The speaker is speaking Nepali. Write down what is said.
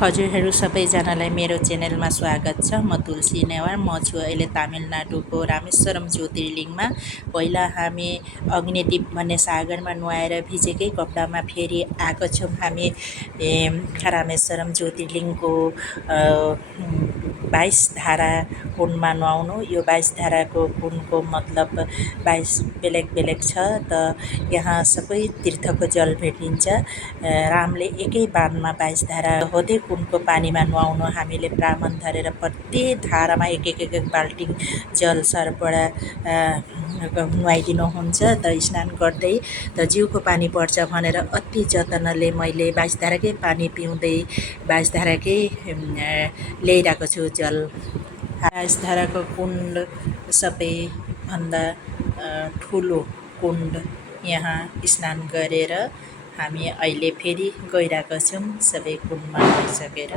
हजुरहरू सबैजनालाई मेरो च्यानलमा स्वागत छ। म तुलसी नेवार। म छु अहिले तमिलनाडुको रामेश्वरम ज्योतिर्लिङमा। पहिला हामी अग्निदीप भन्ने सागरमा नुहाएर भिजेकै कपडामा फेरि आएको छौँ हामी रामेश्वरम ज्योतिर्लिङको 22 धारा कुण्डमा नुहाउनु। यो 22 धाराको कुण्डको मतलब 22 बेलेग बेलेग छ। त यहाँ सबै तीर्थको जल भेटिन्छ। रामले एकै बाणमा 22 धारा होदै कुण्डको पानीमा नुहाउनु हामीले ब्राह्मण धरेर प्रत्येक धारामा एक एक एक एक बाल्टिङ जल सरबाट नुहाइदिनुहुन्छ। त स्नान गर्दै त जिउको पानी पर्छ भनेर अति जतनले मैले 22 धाराकै पानी पिउँदै 22 धाराकै ल्याइरहेको छु जल। 22 धाराको कुण्ड सबैभन्दा ठुलो कुण्ड। यहाँ स्नान गरेर हामी अहिले फेरि गइरहेका छौँ सबै कुण्डमा गइसकेर।